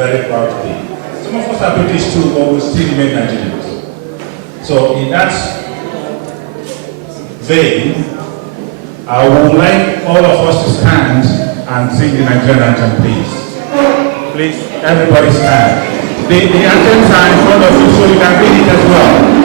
Very proud to be. Some of us are British too, but we still remain Nigerians. So in that vein, I would like all of us to stand and sing the Nigerian anthem, please. Please, everybody stand. The anthems are in front of you, so you can read it as well.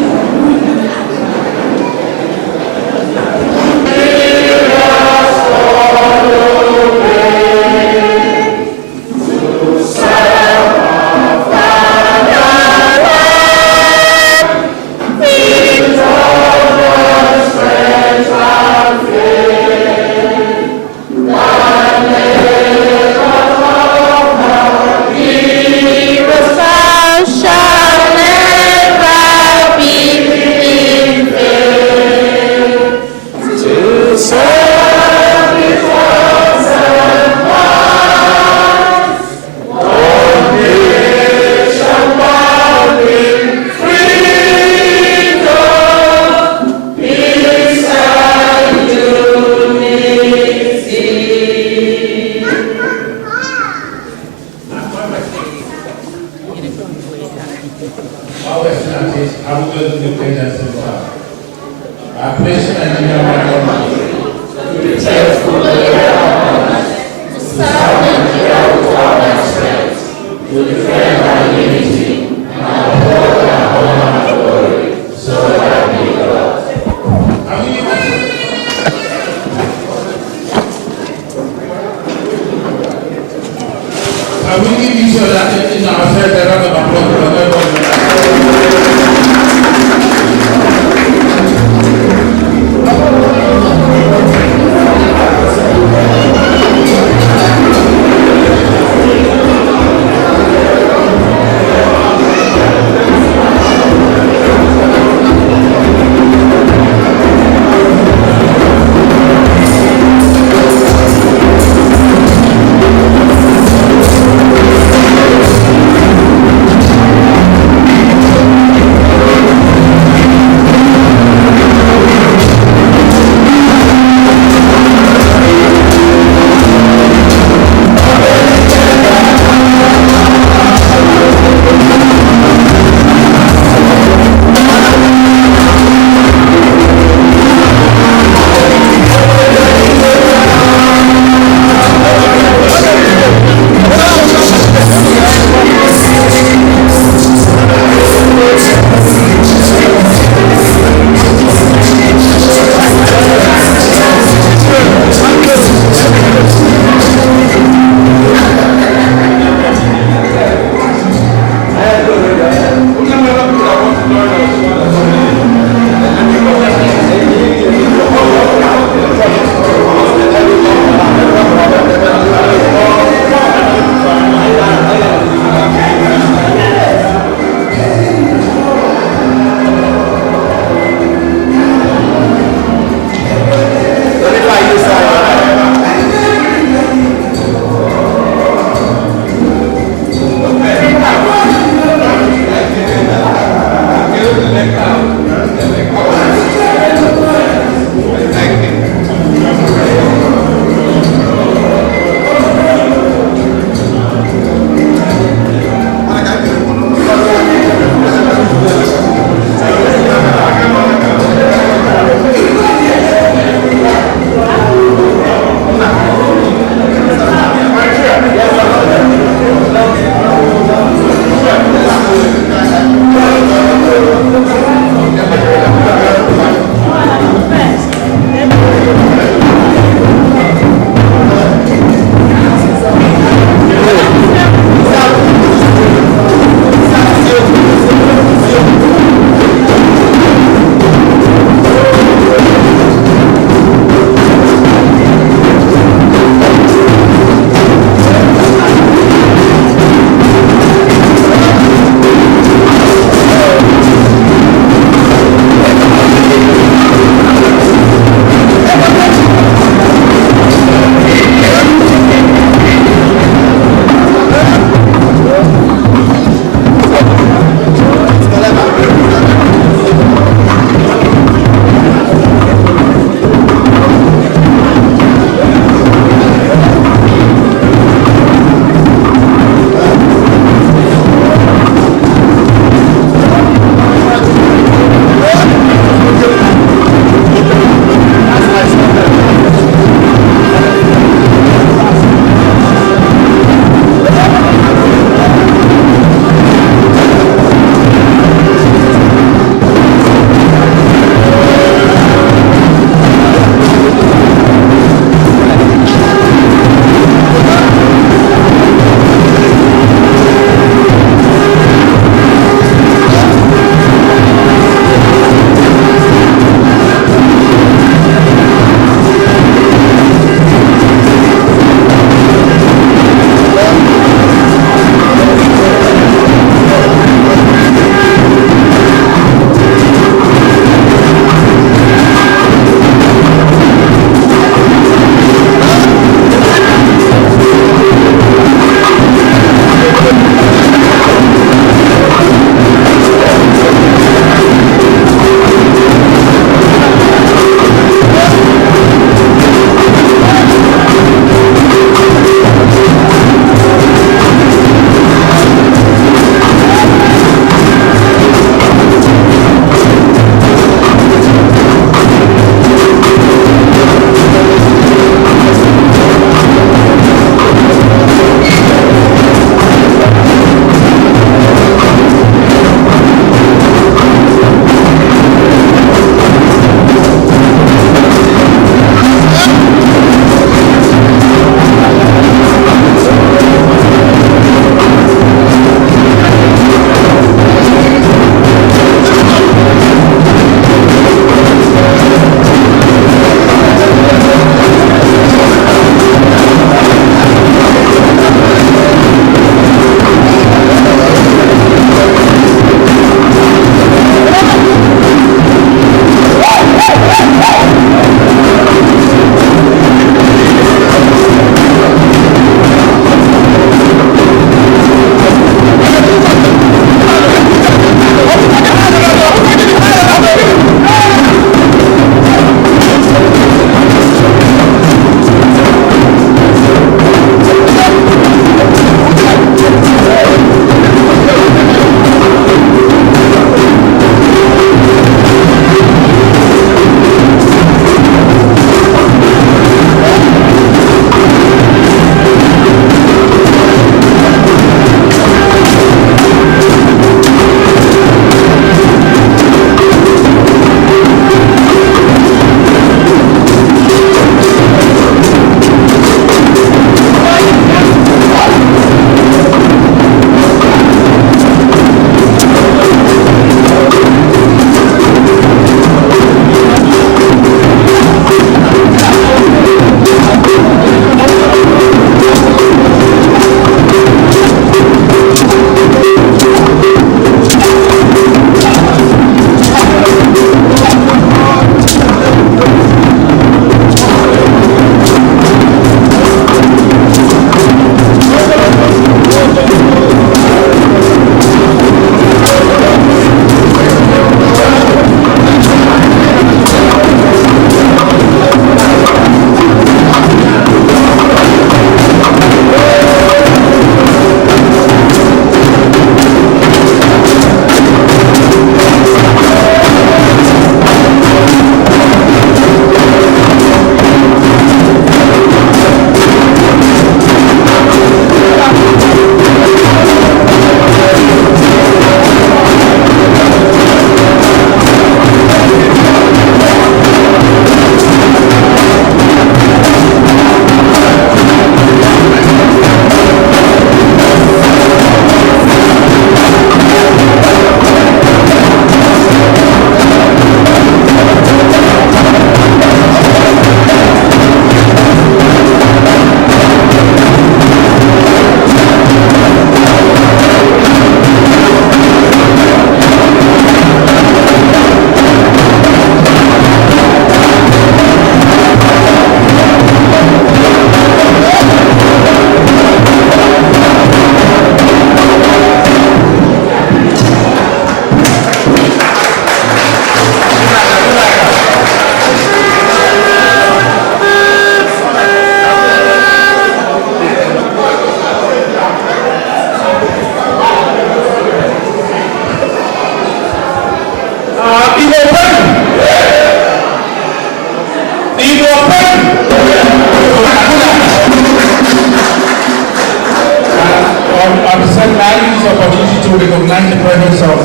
On the same line, use the opportunity to recognize the presence of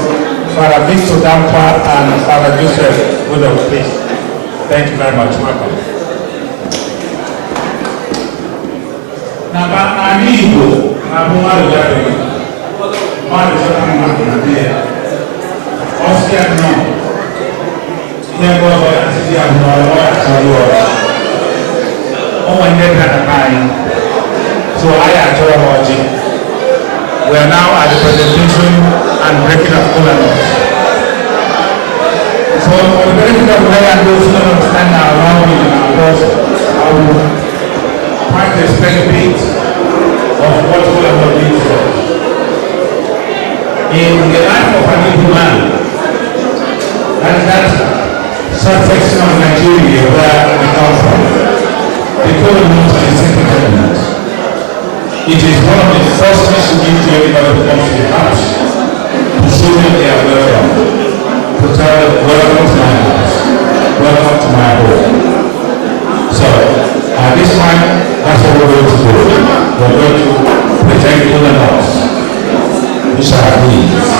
Father Victor Dampa and Father Joseph Widow, please. Thank you very much. Welcome. Now, I'm Igbo. I'm one of the one is here. Oscar, no. Here goes the city of Noah. Oh, my name is so I actually watching. We are now at the presentation and breaking of cola nuts. So for the benefit of Ray and those who don't understand now around me, of course, I will try to explain a bit of what cola nut means to us. In the life of an Igbo man, that is that subsection of Nigeria where we come from, the cola nut is a simple element. It is one of the first things you give to everybody who comes to the house to show them they are welcome, to tell them, welcome to my house, welcome to my home. So, at this time, that's what we're going to do. We're going to present cola nuts, which are these.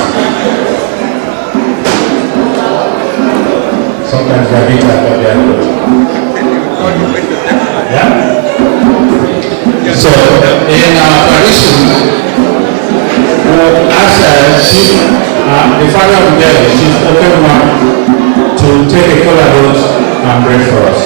Sometimes they're big like what they are good. Yeah? So, in our tradition, as the father of the day, she's open one to take a cola dose and break for us.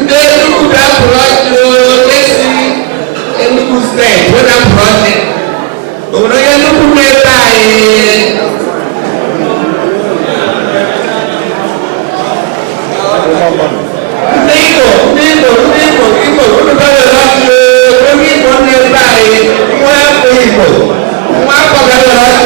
Ndị Enugu dapụrụ esi Enugu steeti wedapụrụ ọchị obodo ya Enugu n'ebe anyị ndị Igbo unu gawere ọchị onye Igbo n'ebe anyị nwa afọ Igbo nwa afọ gawere ọchị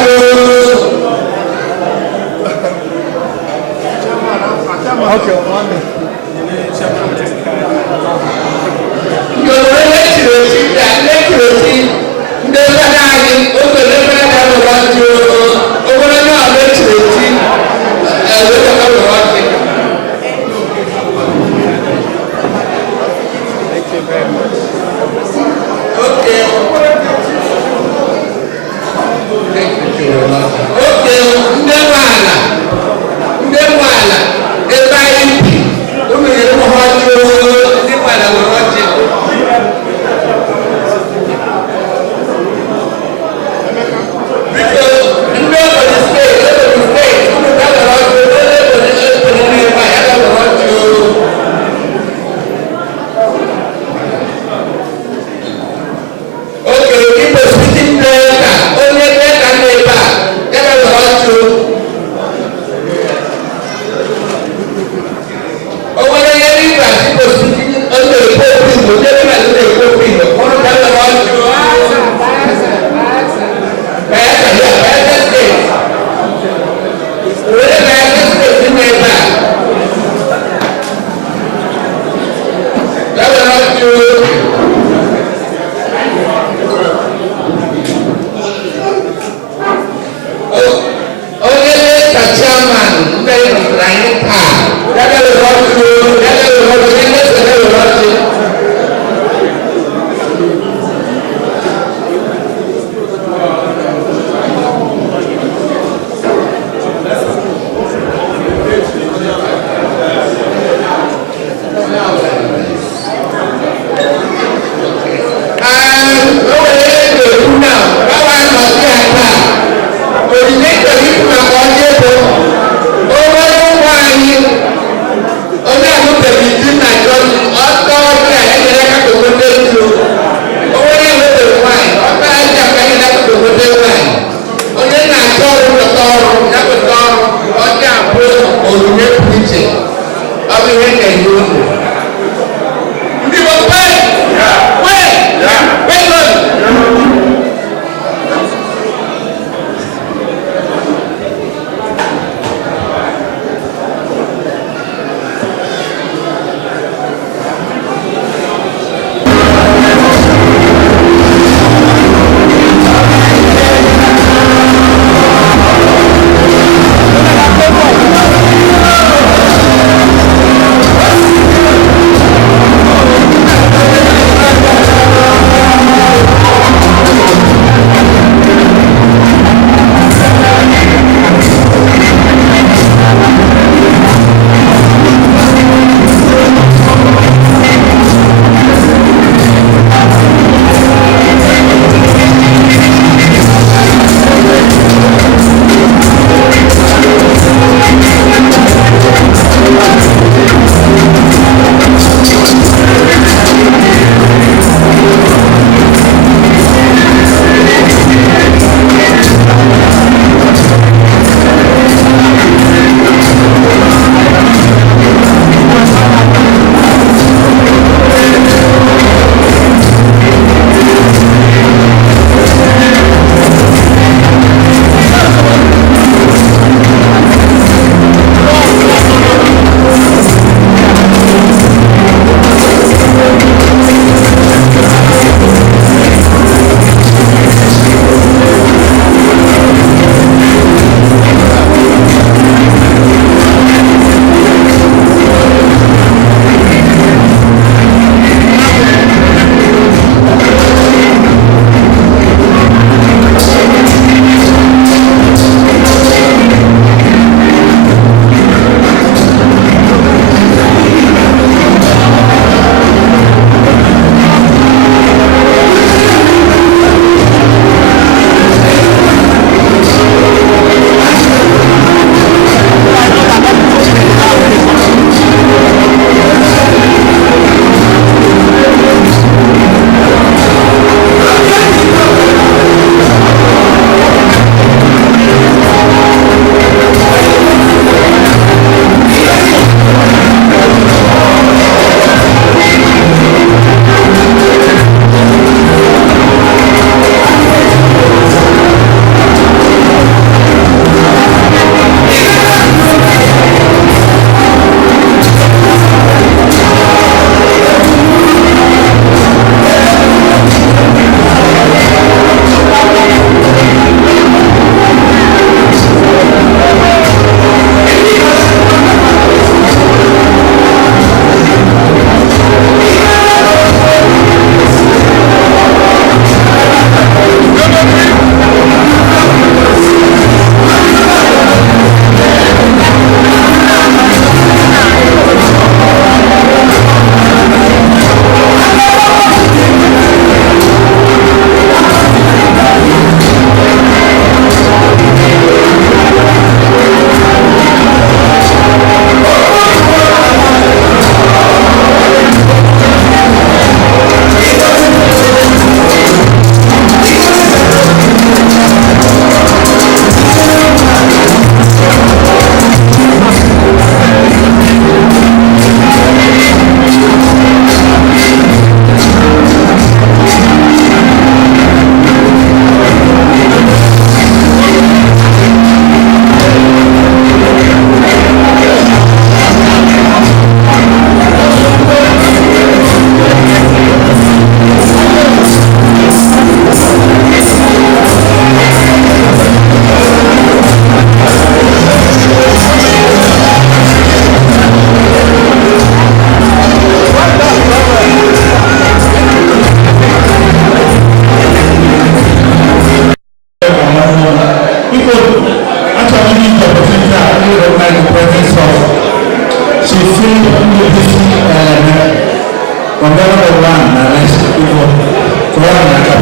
People actually use the opportunity to recognize the presence of Chief from Governor One, people to one another.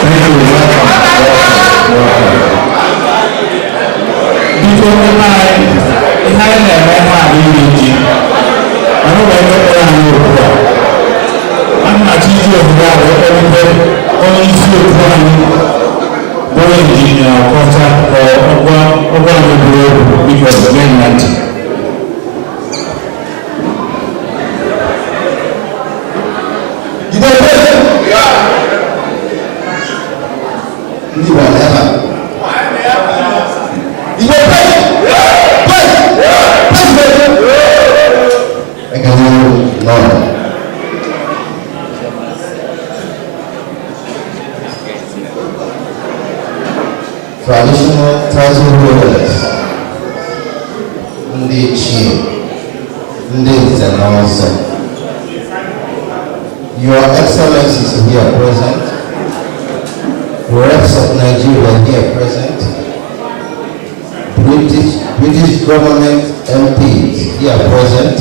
Thank you. Welcome. Before the night, it had never had unity. I know I don't know. I'm not teaching you about everything. Only two going in contact or because of mainland. Traditional title holders, Ndi Chi, Ndi Zenoso, Your Excellencies here present, Reps of Nigeria here present, British government MPs here present,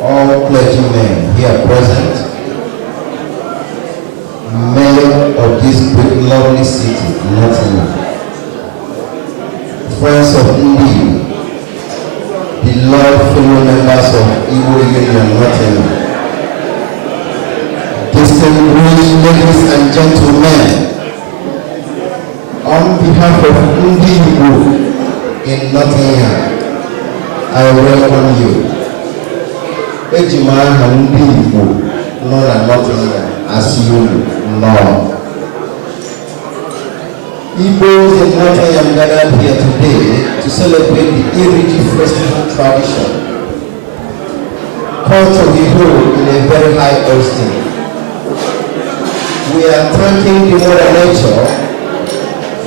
all clergymen here present, Mayor of this great lovely city, Nottingham, friends of Ndi, beloved fellow members of Igbo Union, Nottingham, distinguished ladies and gentlemen, on behalf of Ndi Igbo in Nottingham, I welcome you. Ejimara Ndi Igbo, known as Nottingham, as you know. Igbos in Nottingham gathered here today to celebrate the Iriji festival tradition, called to behold in a very high esteem. We are thanking the Mother Nature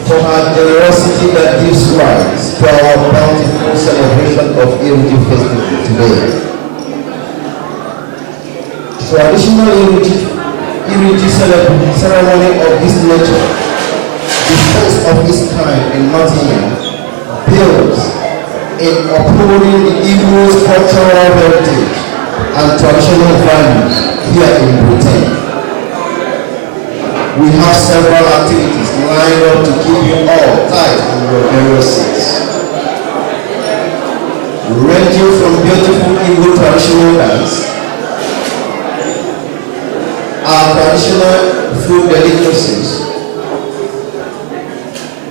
for her generosity that gives rise to our bountiful celebration of Iriji festival today. Traditional Iriji ceremony of this nature, the first of its kind in Nottingham, builds in upholding the Igbo's cultural heritage and traditional values here in Britain. We have several activities lined up to keep you all tight in your various seats. Ranging from beautiful Igbo traditional dance, our traditional food delicacies,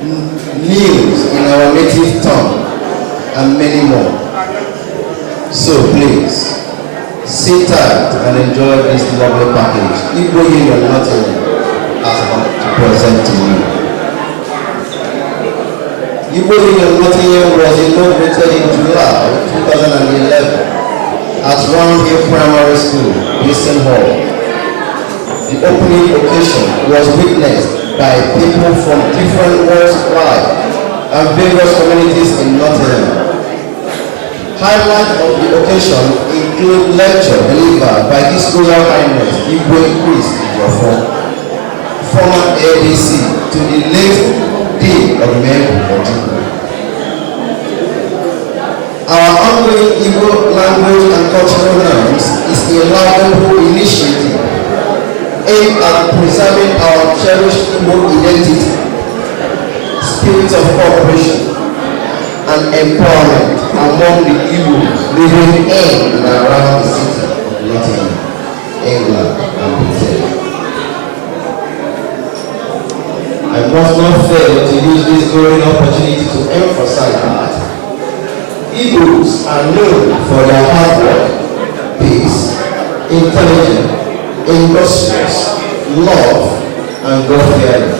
meals in our native tongue, and many more. So please, sit tight and enjoy this lovely package Igbo Union Nottingham has come to present to you. Igbo Union Nottingham was inaugurated in July 2011 at Round Hill Primary School, Eastern Hall. The opening occasion was witnessed by people from different walks of life and various communities in Nottingham. Highlights of the occasion include lecture delivered by His Royal Highness Igwe Priest Ijofo, former ADC, to the late Dean of Meru Ojukwu. Our ongoing Igbo language and cultural norms is a laudable initiative aimed at preserving our cherished Igbo identity, spirit of cooperation, and empowerment among the Igbos living in and around the city of Nottingham, England, and Britain. I must not fail to use this growing opportunity to emphasize that Igbos are known for their hard work, peace, intelligence, industrious, love, and God-fearing.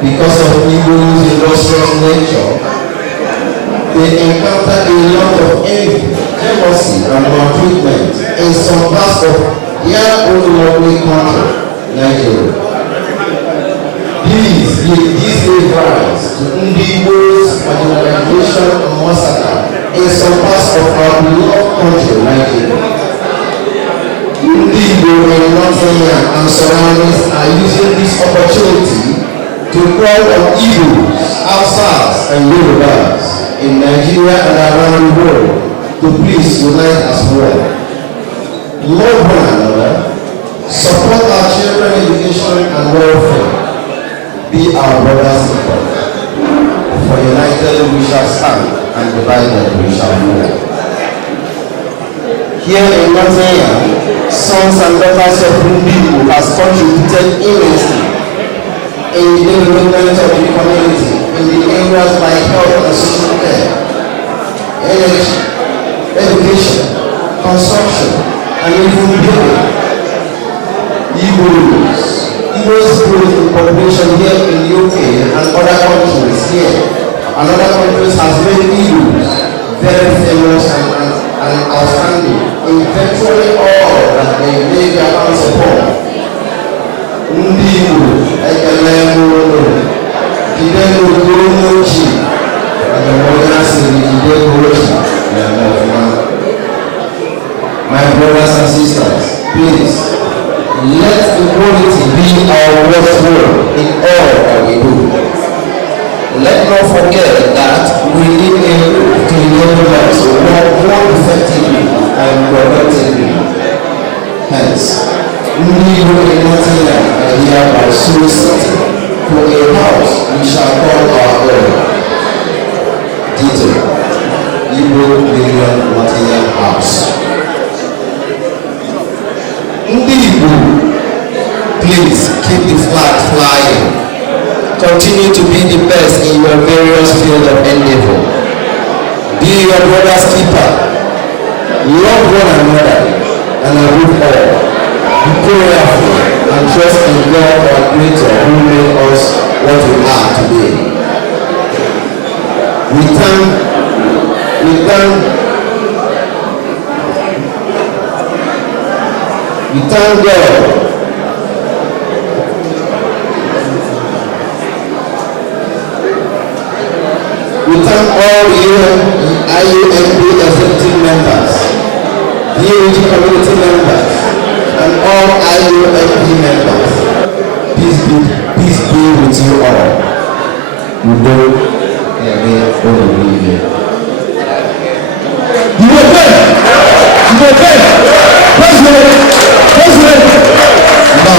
Because of Igbo's industrious nature, they encounter a lot of envy, jealousy, and maltreatment in some parts of their own lovely country, Nigeria. Please give this rise to Igbo's marginalization and massacre in some parts of our beloved country, Nigeria. you in Nottingham and surroundings are using this opportunity to call on Igbos, Hausas, and Yorubas in Nigeria and around the world to please unite as one. Love one another, support our children education and welfare, be our brothers and sisters. For united we shall stand, and divided we shall fall. Here in Nottingham, sons and daughters of Ndibo has contributed immensely in the development of the community in the areas like health and social care, energy, education, construction, and even building. Igbo's growth in population here in the UK and other countries here and other countries has made Igbos very famous and outstanding in virtually all that they lay their hands upon. Ndibo, Ekelemo, Kidemo Goromochi, and the Moganasi, Kidemo My brothers and sisters, please, let equality be our watchword in all that we do. Let not forget that we need a group to enable us to work more effectively and productively. Hence, we will in Nottingham and hereby soliciting for a house we shall call our own. Detail: Igbo Million Nottingham House. Ndibo, please keep the flag flying. Continue to be the best in your various fields of endeavor. Be your brother's keeper. Love one another, and above all, be prayerful and trust in God, our Creator, who made us what we are today. We thank God. We thank all IUMB executive members, DOG community members, and all IUMB members. Peace be with you all. You don't believe it. You okay? President. No.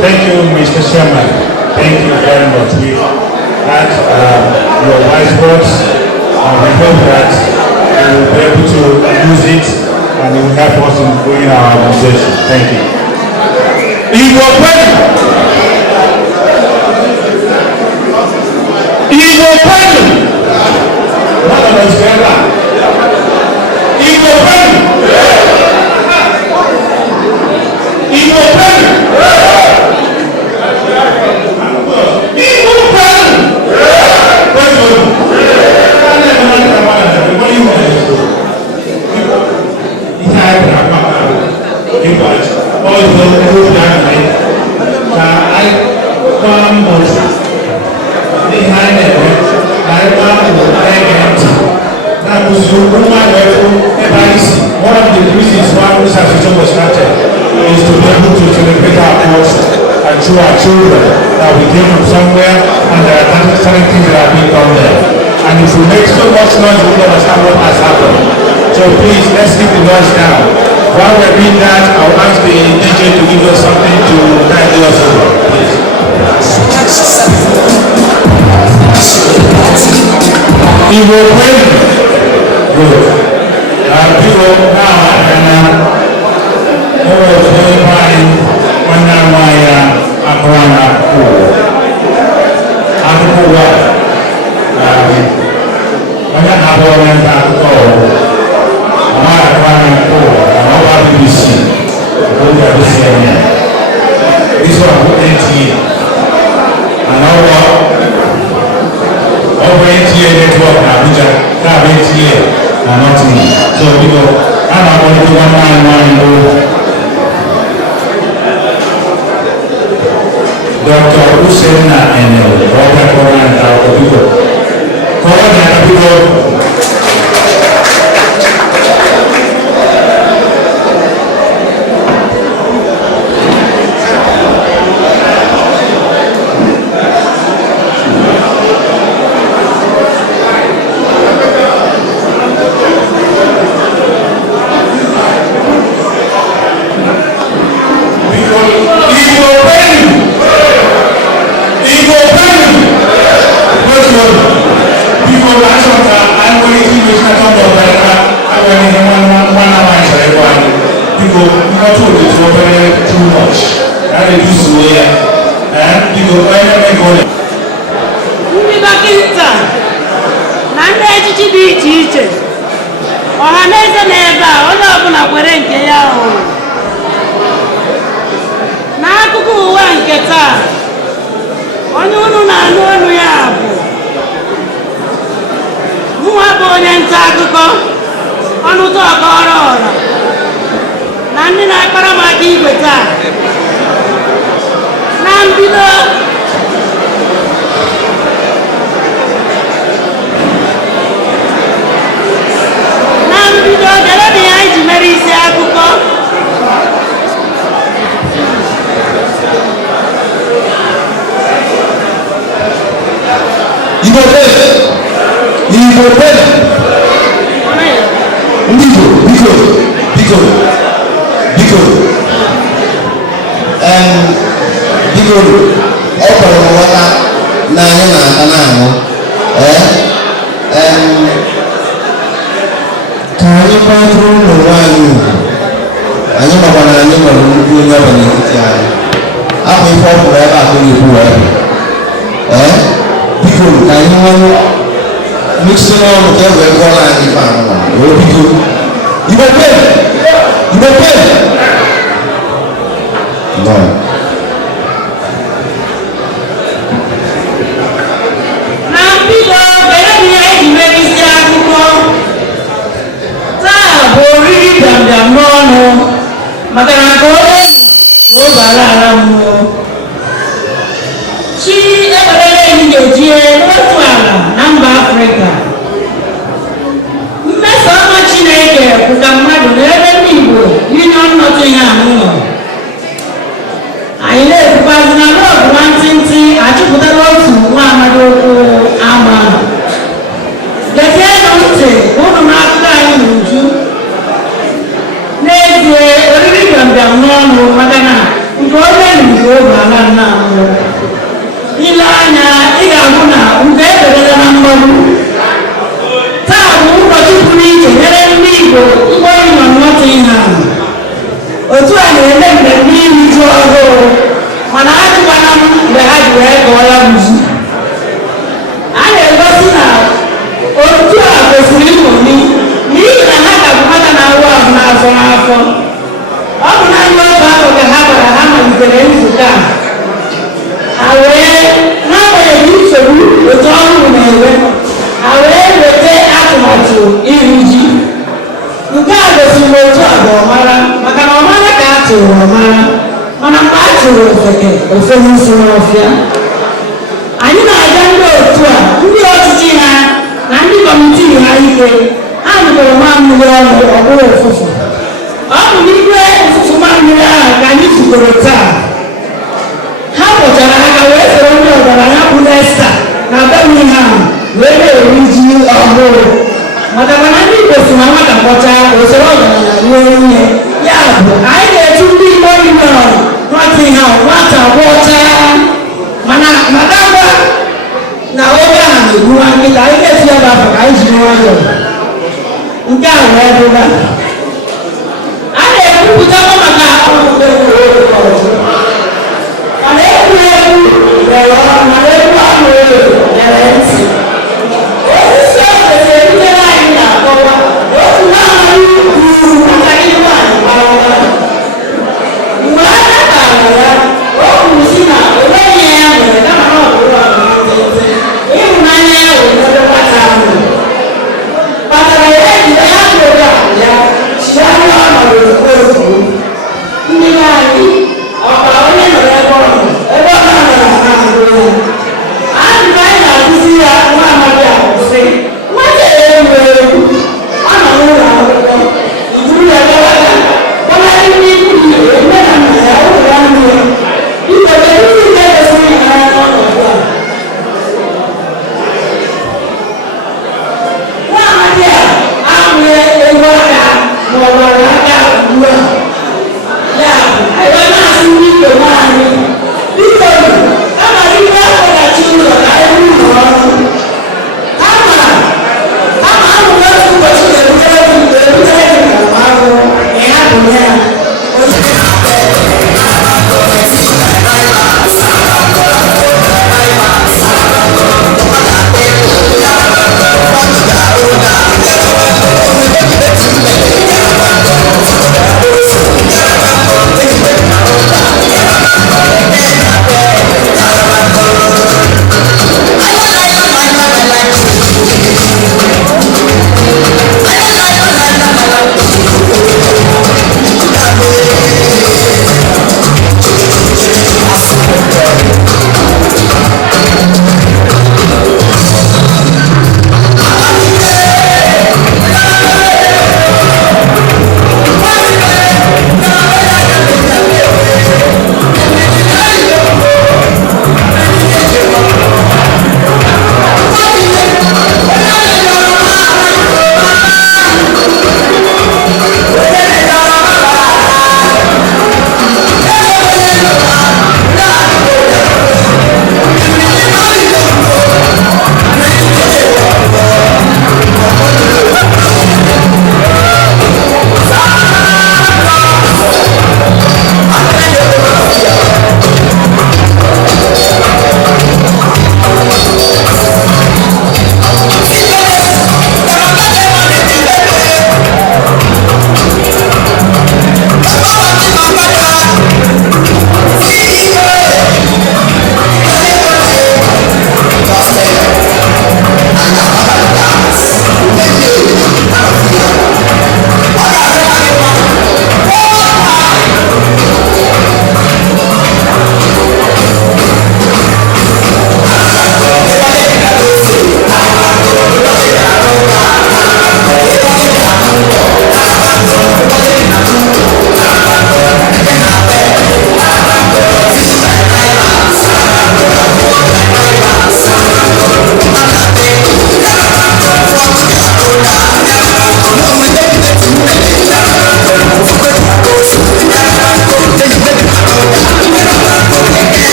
Thank you, Mr. Chairman. Thank you very much. We had your wise words, and we hope that you will be able to use it and it will help us in growing our organization. Thank you. Igbo President! Igbo President! Not on the scale. Igbo President! Igbo President! One of the reasons why this association was started is to be able to celebrate our culture and show our children that we came from somewhere and there are certain things that are being done there. And if we make so much noise, we don't understand what has happened. So please, let's keep the noise down. While we're doing that, I'll ask the DJ to give us something to guide us over, please. He will win. Good. People now and by when Dr. Hussein and Robert Koran and Dr. People. ejuzuo ya biko onye megole ndị dọkịta na ndị echichi dị iche iche ọha na eze na ebe a onye ọbụla kwere nke ya hụrụ n'akụkụ ụwa nke taa onye unu na-anụ olu ya bụ mụnwa bụ onye nta akụkọ ọnụta ọkọrọ ọra na ndị na-akpara m aka igwe taa. Na mbido dere ya iji mere isi akụkọ Igbo ndị Igbo biko ọ kpọrọ m nghọta na anyị na-ata na-aṅụ ka anyị kpatụrụ ụmụ nwaanyị ugwu. Anyị makwa na anyị nwere nnukwu onye ọbụla n'etiti anyị afọ ife ọ pụrụ ebe a ka na-ekwu wee biko ka anyị nwere mixi n'ọnụ ka e wee gụọla anyị ife anụwa wee biko Igbo na mbido dere ya iji mere isi akụkọ taa bụ oriri bịambịam n'ọnụ maka na ka onye n'ụbara ala mmụọ chi eberele ehihie jie n'otu ala na mba Afrịka. Mmeso ọma Chineke pụta mmadụ n'ebe ndị Igbo union nọtụ ihe anụnọ. Anyị na-ekwukwazi na n'ọgụ nwantịntị achịpụtara otu nwa amadi okwu ama. Gezienụ ntị ụnụ n'akụkọ anyị n'uju. N'ezie oriri bịambịam n'ọnụ maka na nke onye n'Igbo oge ala nna ahụ. Ile anya ị ga-ahụ na nke eberela na mgbagbu. Taa bụ ụbọchị pụrụ iche nyere ndị Igbo mkpọrọ nọ n'otu ihe ahụ. Otu a na-eme mmemme iri ji ọhụrụ mana adịkwana m mgbe ha ji wee gọọ ya buzu. A na-egosi na otu a kwesịrị ịṅomi n'ihi na ha ka bụ nwata na-awụ ahụ n'afọ n'afọ. Ọ bụ naanị oge ahụ ka ha gwara ha malitere nzukọ a. Ha wee n'agbanyeghị nsogbu otu ọhụrụ na-enwe ha wee weta atụmatụ iri ji. Nke a gosiri otu a bụ ọmara maka na ọmara ka a tụrụ ọmara mana mgbe a tụrụ ofeke ofe n'isi n'ọfịa. Anyị na-aja ndị otu a ndị ọchịchị ha na ndị kọmitii ha ike ha nụkọrọ mamịrị ọnụ ọ bụrụ ụfụfụ. Ọ bụ n'igwe ụfụfụ mamịrị ahụ ka anyị zukọrọ taa. Ha kpọchara aka wee soro onye ọgaranya bụ Esta na Birmingham wee na-eri ji ọhụrụ maka na ndị Igbo si na nwata kpọchaa usoro ọgaranya ruo onye ya bụ anyị ga-etu ndị Igbo union nwata ihe nwata gwọchaa mana madagba na oge a na-egbuwa nkịta anyị ga-esi ebe afọ ka anyị jiri nwayọọ nke a wee dụba. A na-ekwupụtakwa maka mana egwuregwu rere ọrụ mana egwu ahụ rere ntị. Osisi o kwesịrị ebutere anyị na-akọwa otu nwaanyị kwuru maka ihe nwaanyị gbarawa. Mgbe a natara ya o kwuru si na onweghị ya mere kama na ọ bụrụ ọdịnete ịhụnanya ya wee n'ebe nwata ahụ kpatara ya ejide ya mụrụ ya chigharịa ọnọdụ ozugbo. Ndị be anyị ọkwa onye nọrọ ebe ọ nọ ebe ọ nọ na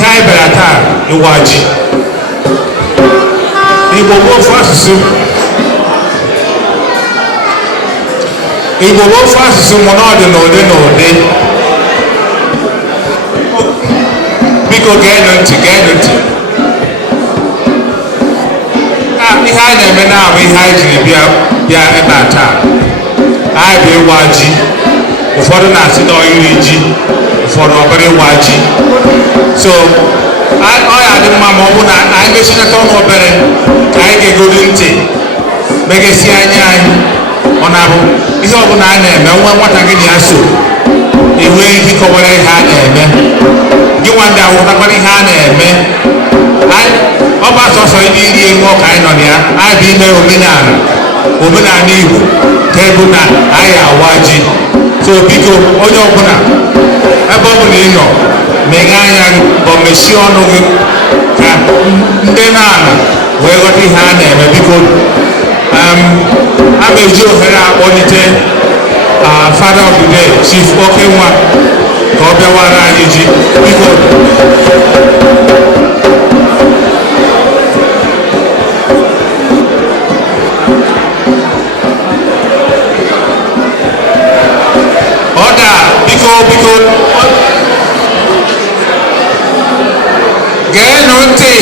ihe anyị bịara taa ịwa ji Igbo bụ ofu asụsụ Igbo bụ ofu asụsụ mụ na ọdị n'ụdị n'ụdị biko geenụ ntị ihe anyị na-eme na-abụ ihe anyị jiri bịa ebe a taa anyị bụ ịwa ji ụfọdụ na-asị na iri ji ụfọdụ ọbụrụ ịwa ji so ọ ya dị mma ma ọ bụ na anyị mechinata ọnụ obere ka anyị ga-egolu ntị megesi anya anyị ọ na-abụ ihe ọbụla a na-eme nwa nwata gị na ya so enweghị ike ịkọwara ihe a na-eme gị nwa ndị awụtakwara ihe a na-eme ọ bụ asọsọ ndị iri ego ọka anyị nọ na ya anyị bụ ime omenala Igbo ka ebu na anyị awa ji so biko onye ọbụla ebe ọ bụla ị nọ meghe anya gị ma mechie ọnụ gị ka ndị na-ana wee ghọta ihe a na-eme biko a ma-eji ohere akpọlite Father of the Day Chief Okenwa ka ọ bịawara anyị ji biko biko geenụ ntị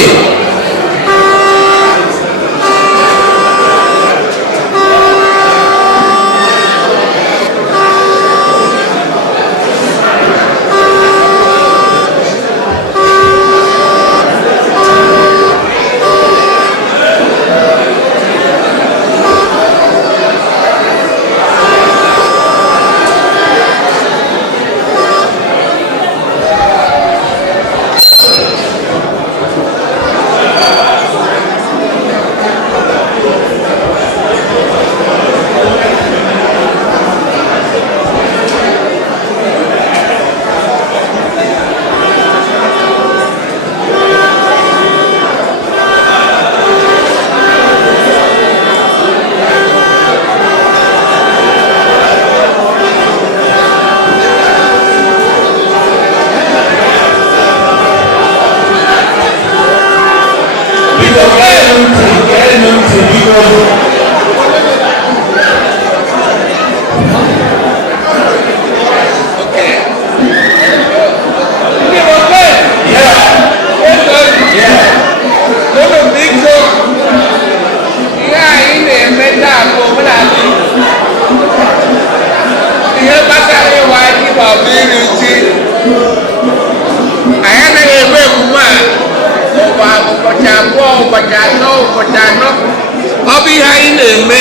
ọ bụ ihe anyị na-eme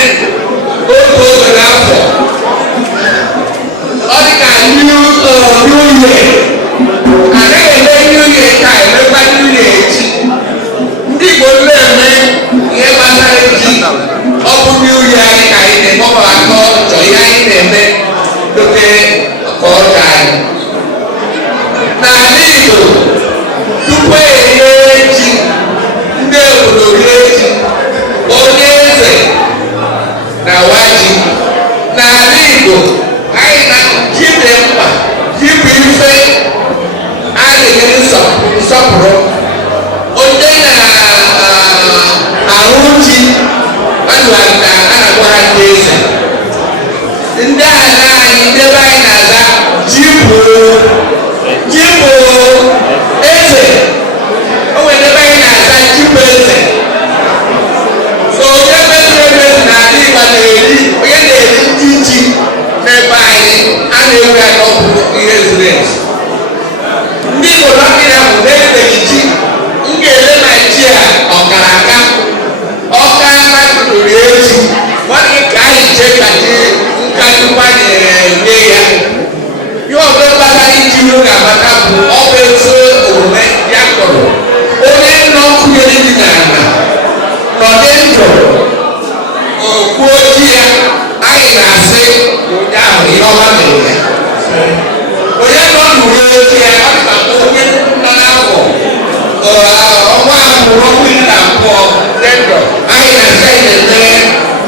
oge obere afọ ọ dị ka new year anaghị eme new year ka emekwa new year echi ndị Igbo na-eme ihe gbasara ji ọ bụ new year anyị ka anyị na-eme ọ bụ atọ chọ ihe anyị na-eme dote ka ọ dị anyị n'ala Igbo tupu erie ji ndị obodo rie ji onye eze na waji n'ala Igbo anyị na ji dị mkpa ji bụ ife a na-enye nsọpụrụ onye na-ahụ ji a na-agwa ha ndị eze ndị ala anyị ndebe anyị na-aza ji bụ eze o nwere ebe anyị na-aza ji bụ eze so onye meziri emezi n'ala Igbo na-eri onye na-eri ndị ji n'ebe anyị a na-ewu ya n'ọbụ ihe ziri ezi ndị Igbo dọkịta ya bụ na-ebeghị ji m ga-ele na ji a ọkara aka ọka matụrụ eji nwanne ka anyị chee ka ji nkajikwa nye ya ihe ọbụla gbasara iji ihu ga-agbata bụ ọ bụ etu omume ya kọrọ onye nọ kwunyere dị n'ala nọdị ndụ okwu oji ya anyị na-asị ụnyaahụ ihe ọma mere onye nọ n'uwe oji ya ọ dịka onye nọ n'afọ ọnwa abụrụ ọnwa iri na abụọ dị ndụ anyị na-asị anyị na-eme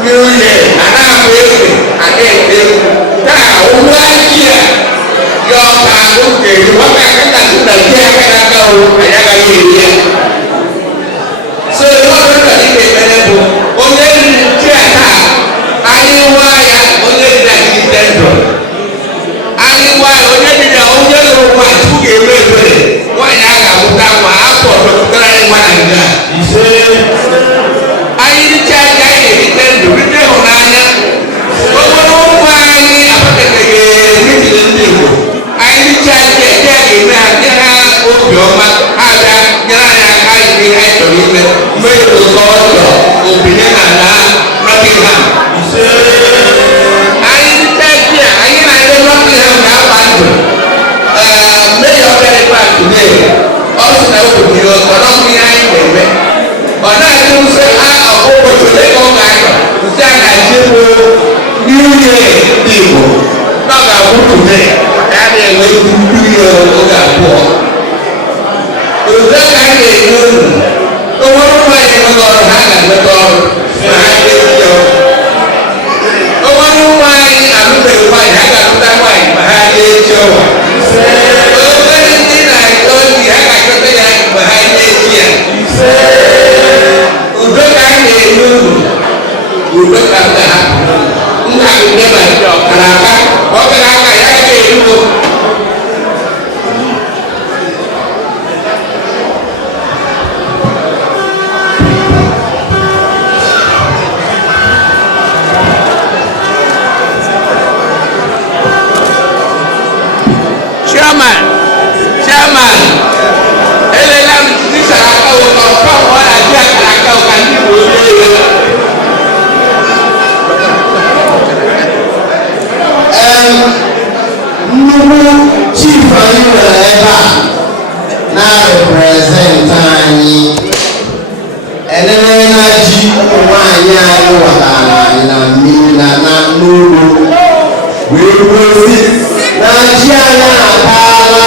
new year a na-abụ egbe a na-ete egwu taa ụgbọ anyị ya ọka nke waka kata na ji aka na aka o anya mélòó kọ́ọ̀tọ̀ obìnrin àná Nottingham. Ayé ti tẹ́tí à, ayé náà ní Nottingham náà bá dùn. Mayor very glad today. Also na obìnrin ọ̀tọ̀ náà fi ayé wẹ̀wẹ̀. Ọ̀nà àti ṣe àkókò tó lé kọ́ gàdọ̀. Ṣé àgàjì wo New Year Igbo? Náà gà wú today. Káàdì ẹ̀wẹ̀ ti New Year ó gà bọ̀. Òṣèlú ká lè ní ònù. Owó ló máa yẹ kó lọ́rùn ha gà gbẹ́tọ̀ ọ̀rùn. Mà á lé sí ọ. Owó ló máa yẹ àlùbẹ̀rù wáyé ha gà lọ́dá wáyé mà á lé sí ọ wà. Owó ní ní nàìjọ́ ní ha gà gbẹ́tọ̀ yà mà á lé sí ẹ̀. Òṣèlú ká lè ní ònù. Òṣèlú ká lè ha. Nna mi ní ma jọ kàràkà. Ọ̀kẹ́ ká yà á lè ní o. Chairman, elela mi saraka wo ka fa wa la dia karaka o kan ni wo le. Nnukwu chief anyị nwere ebe a na-represent anyị enene na ji ụmụ nwaanyị anyị watara anyị na mmiri na n'ụlọ wee gosi na ji anyị ataala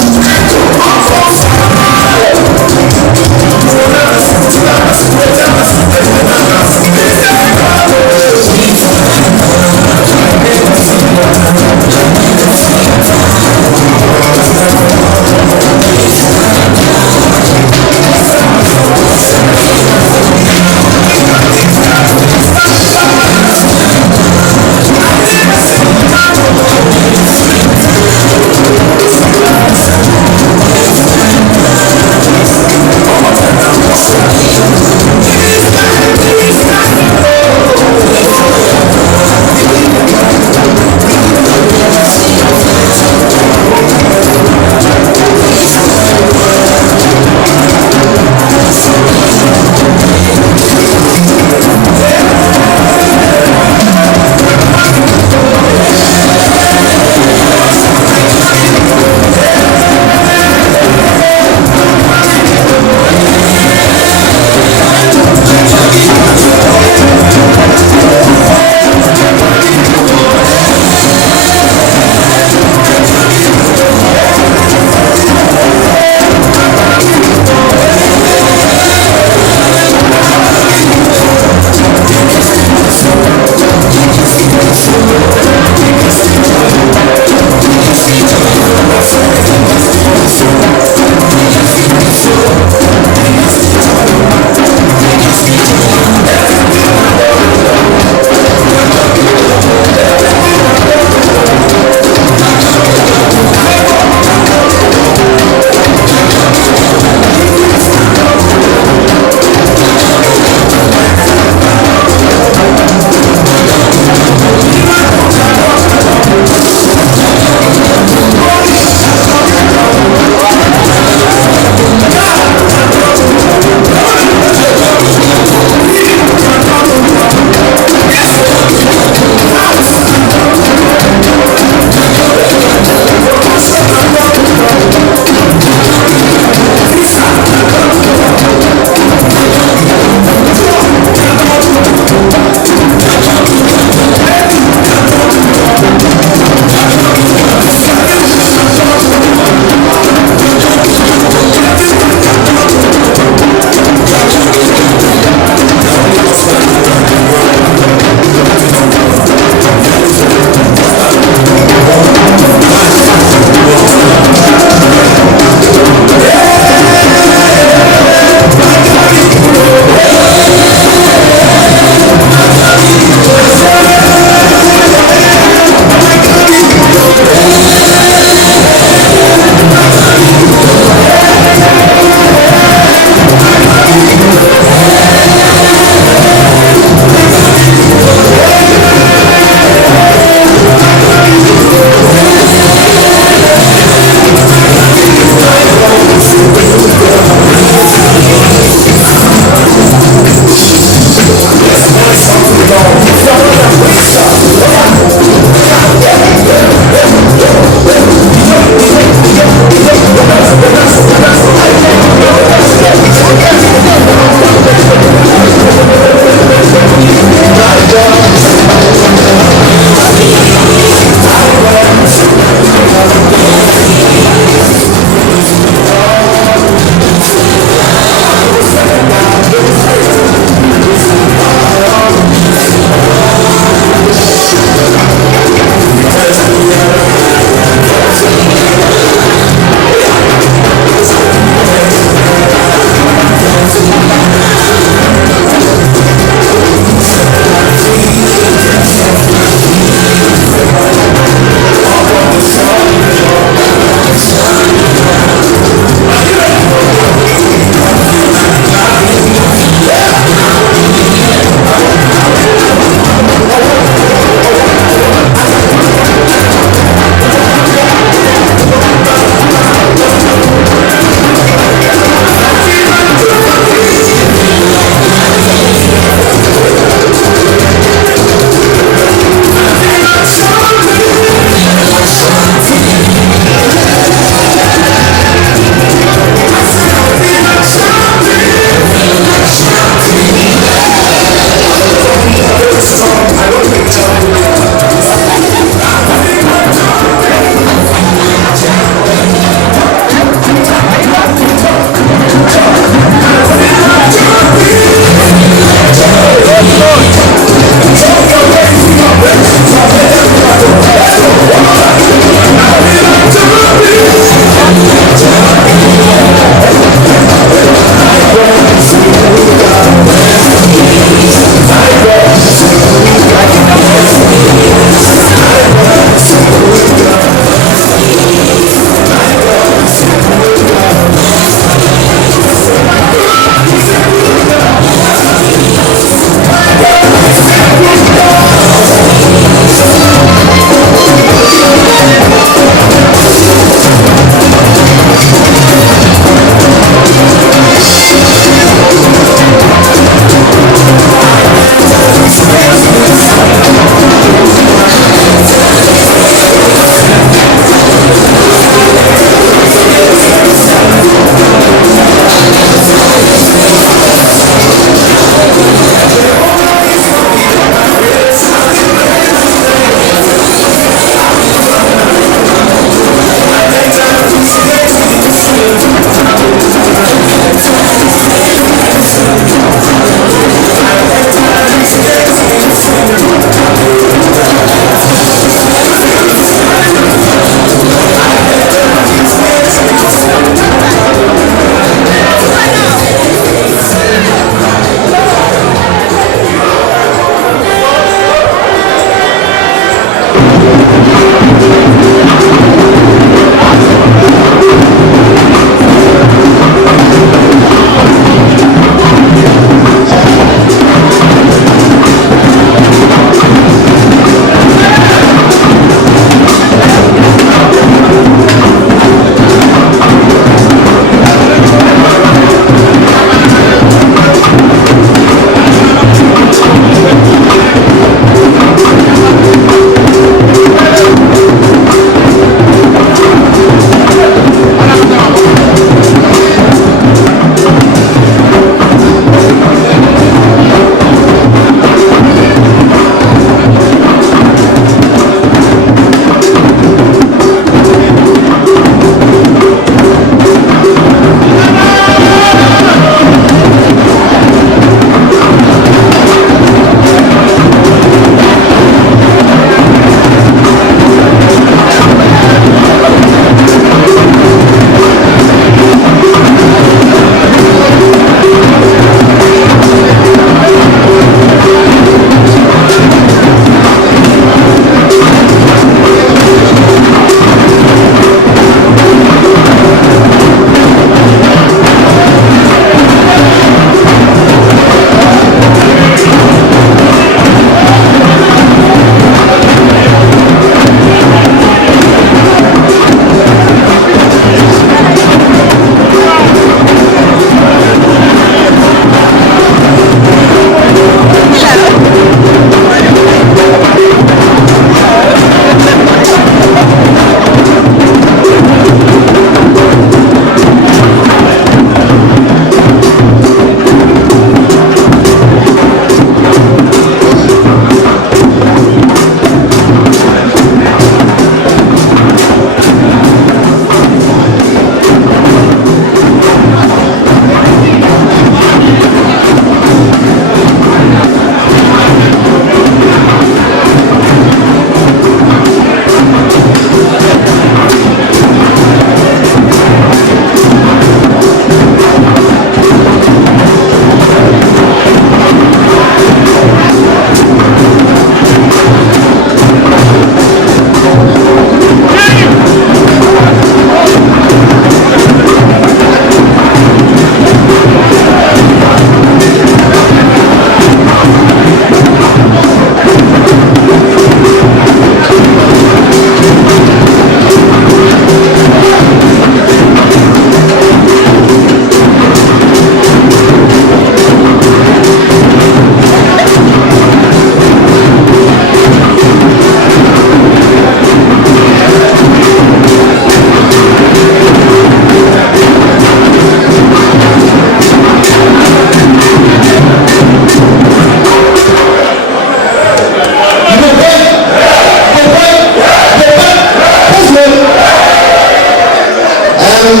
We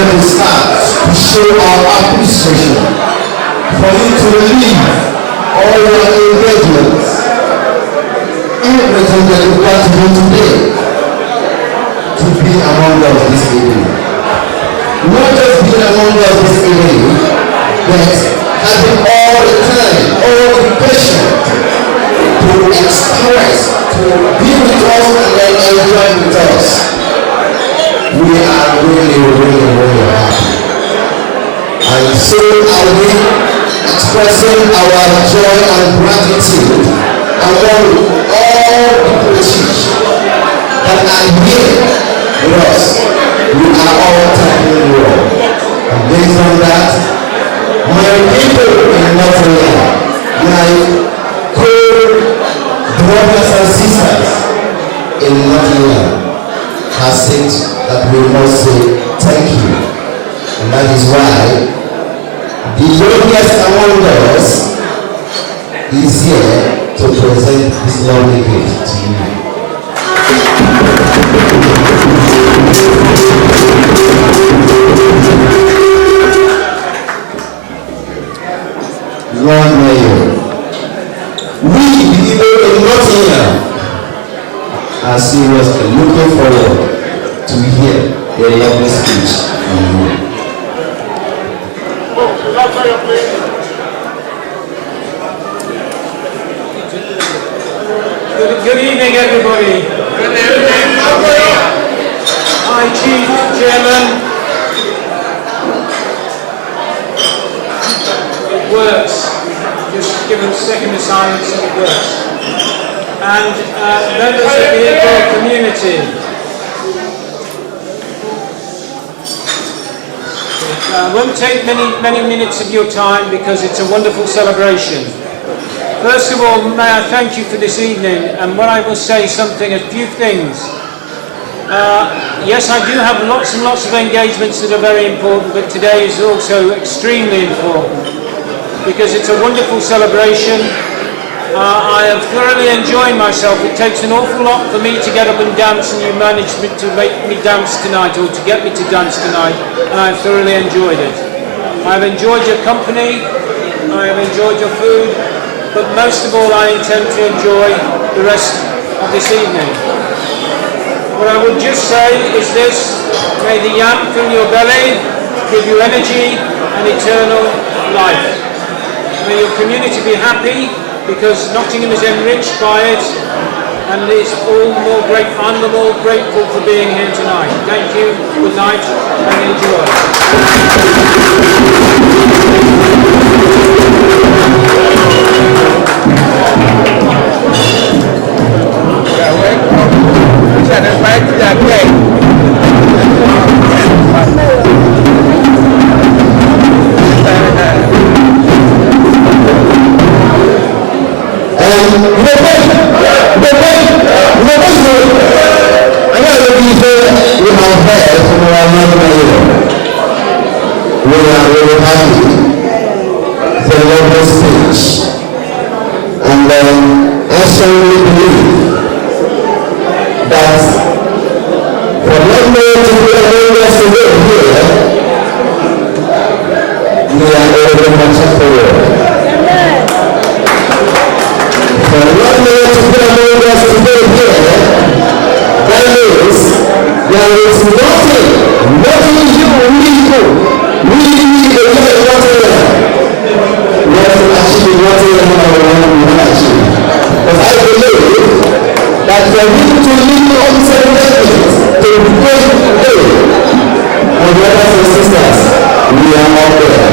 have to start to show our appreciation for you to leave all your engagements, everything that you got to do today, to be among us this evening. Not just being among us this evening, but having all the time, all the patience to express, to be with us and then enjoy with us. We are really happy. And so are we expressing our joy and gratitude among all the British that are here with us. We are all thanking you all. And based on that, my people in Nottingham, my co-brothers and sisters in Nottingham, has said that we must say thank you. And that is why the youngest among us is here to present this lovely gift to you. Lord Mayor, we people in Nottingham are seriously looking forward to hear the lovely speech from you. Good evening, everybody. Good evening. Hi, Chief Chairman. It works. Just give us a second of silence and it works. And members of the Igbo community. Won't take many minutes of your time because it's a wonderful celebration. First of all, may I thank you for this evening, and what I will say a few things. Yes, I do have lots and lots of engagements that are very important, but today is also extremely important because it's a wonderful celebration. I am thoroughly enjoying myself. It takes an awful lot for me to get up and dance, and you managed to make me dance tonight, or to get me to dance tonight, and I've thoroughly enjoyed it. I've enjoyed your company, I have enjoyed your food, but most of all I intend to enjoy the rest of this evening. What I would just say is this: may the yam fill your belly, give you energy and eternal life. May your community be happy, because Nottingham is enriched by it, and it's all more great. I'm the more grateful for being here tonight. Thank you, good night, and enjoy. We are really happy for the lovely speech, and I strongly believe that for one man to be among us today here, we are already much forward. For one man to be among us today here, that means there is nothing you really do. We need to look at what we have achieved, what we have achieved. Because I believe that for you to live on celebrations to great day, my brothers and sisters, we are all there.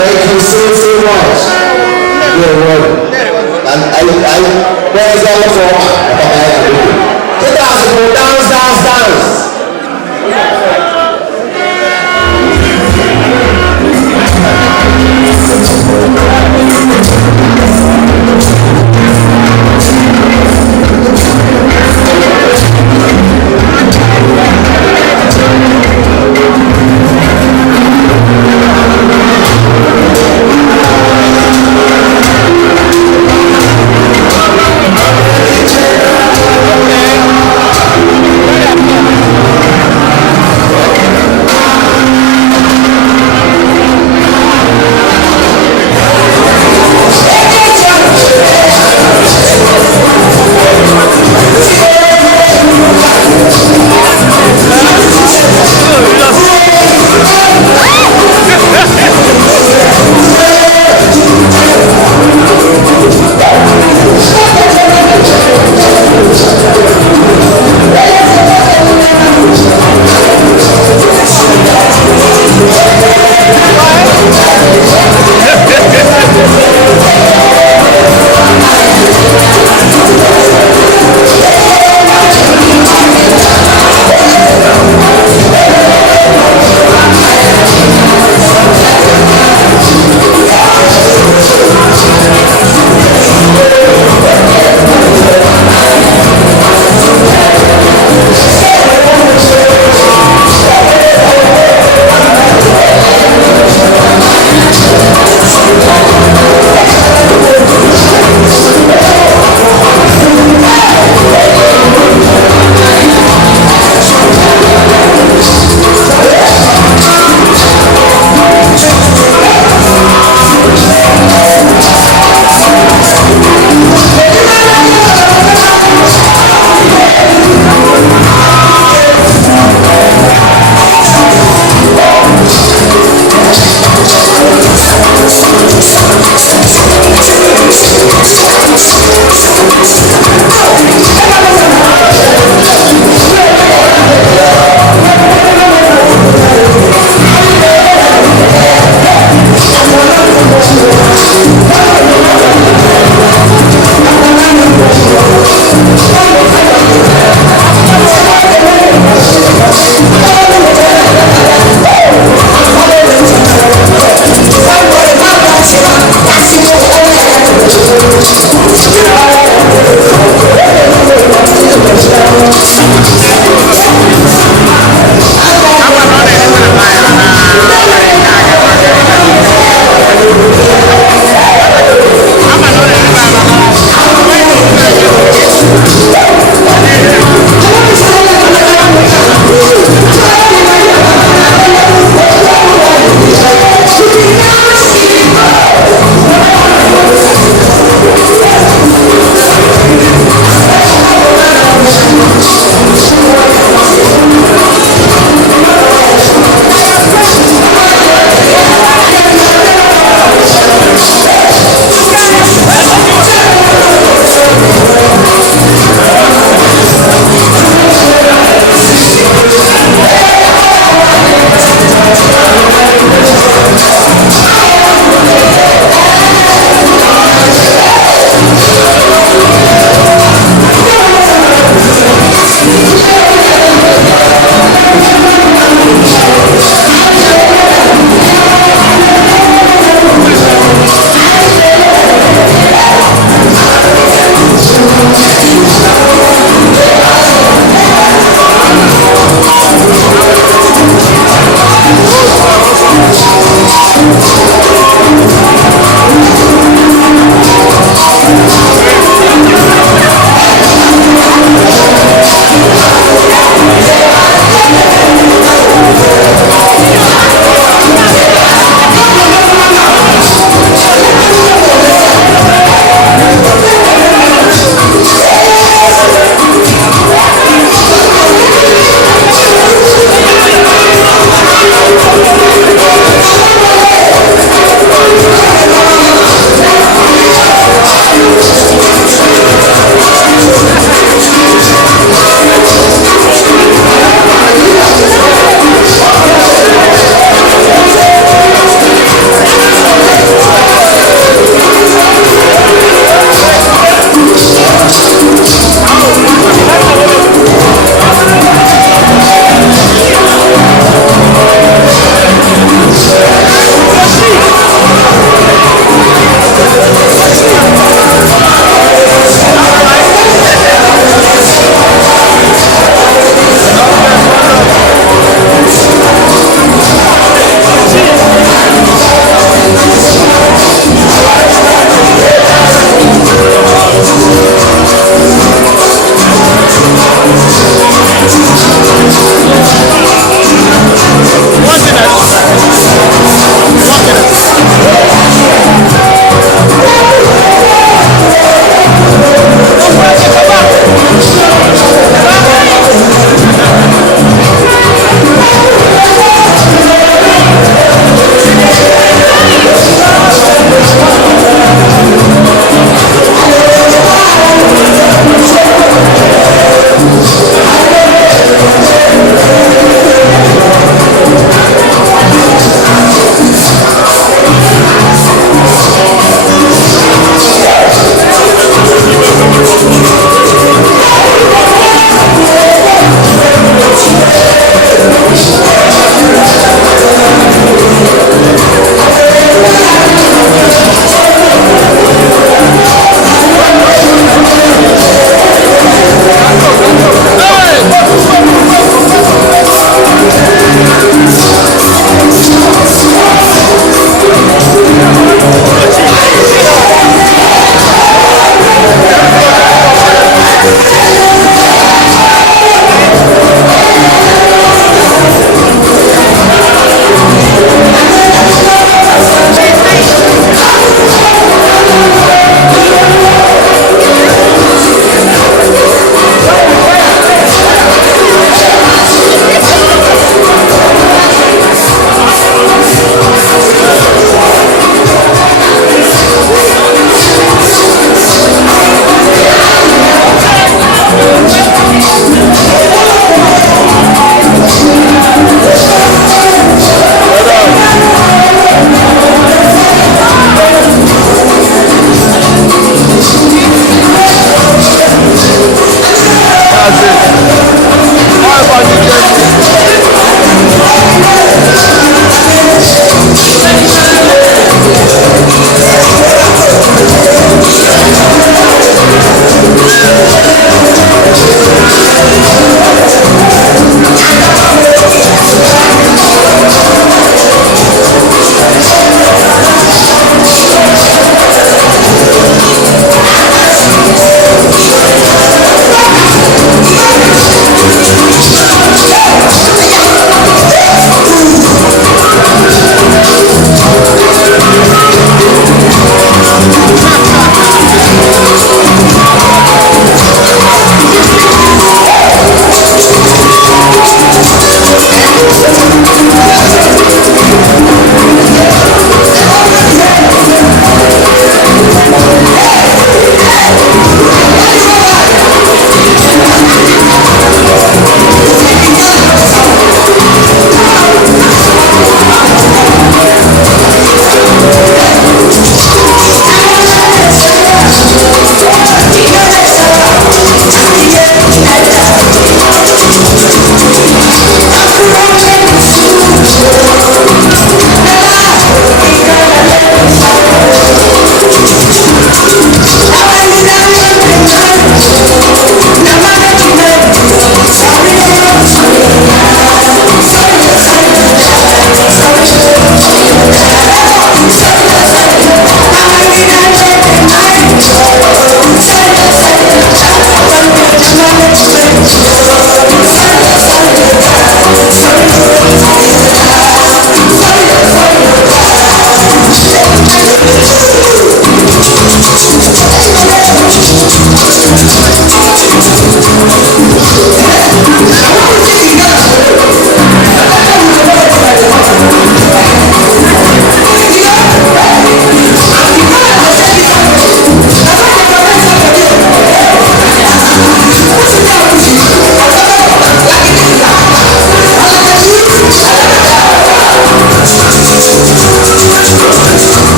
Thank you so much. You're welcome. And where's all from? Get us go dance.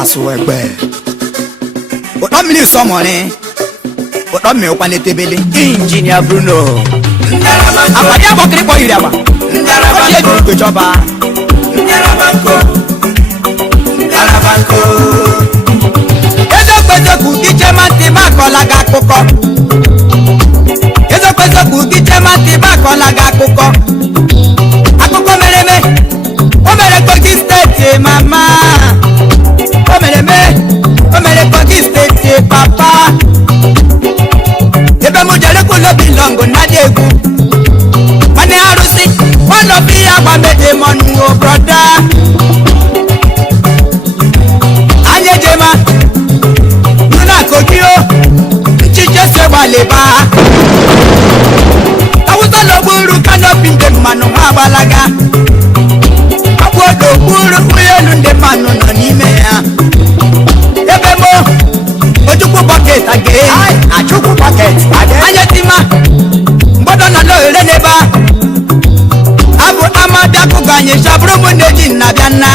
asụwegbe ụtọ mmiri sọmọrị ụtọ mmiri ụkwana tebele injinia Bruno akwadi agbọkịrị kpọ yiri agba ọchị eji ikpechọba ezokpezokwu dije mantị makọla gị akụkọ ezokpezokwu dije mantị makọla gị akụkọ akụkọ mere eme o mere Kogi steeti mama o mere eme o mere Kogi steeti papa ebe mụ jere kwulobi longo na dị egwu mana arụsị ọnọbi ya gbamede mọnụ broda anya ejema nuna Kogi o nchiche se gbalịba awụsa n'okpuru kanopi ndị mmanụ ha agbalaga okpuru ụlọelu ndị mmanụ nọ n'ime ya ebe mo ojukwu bọket agee achukwu bọket anya tima mgbọdọ nọ n'ohere n'ebe abụ amabịakụgụ anyị chabụrụ mụ na-eji nnabịa nna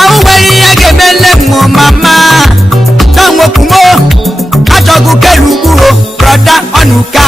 ahụ nwere ihe ga-emele mmụ mama na nwokwumo achọgụ kere ugbuo brọda ọnụka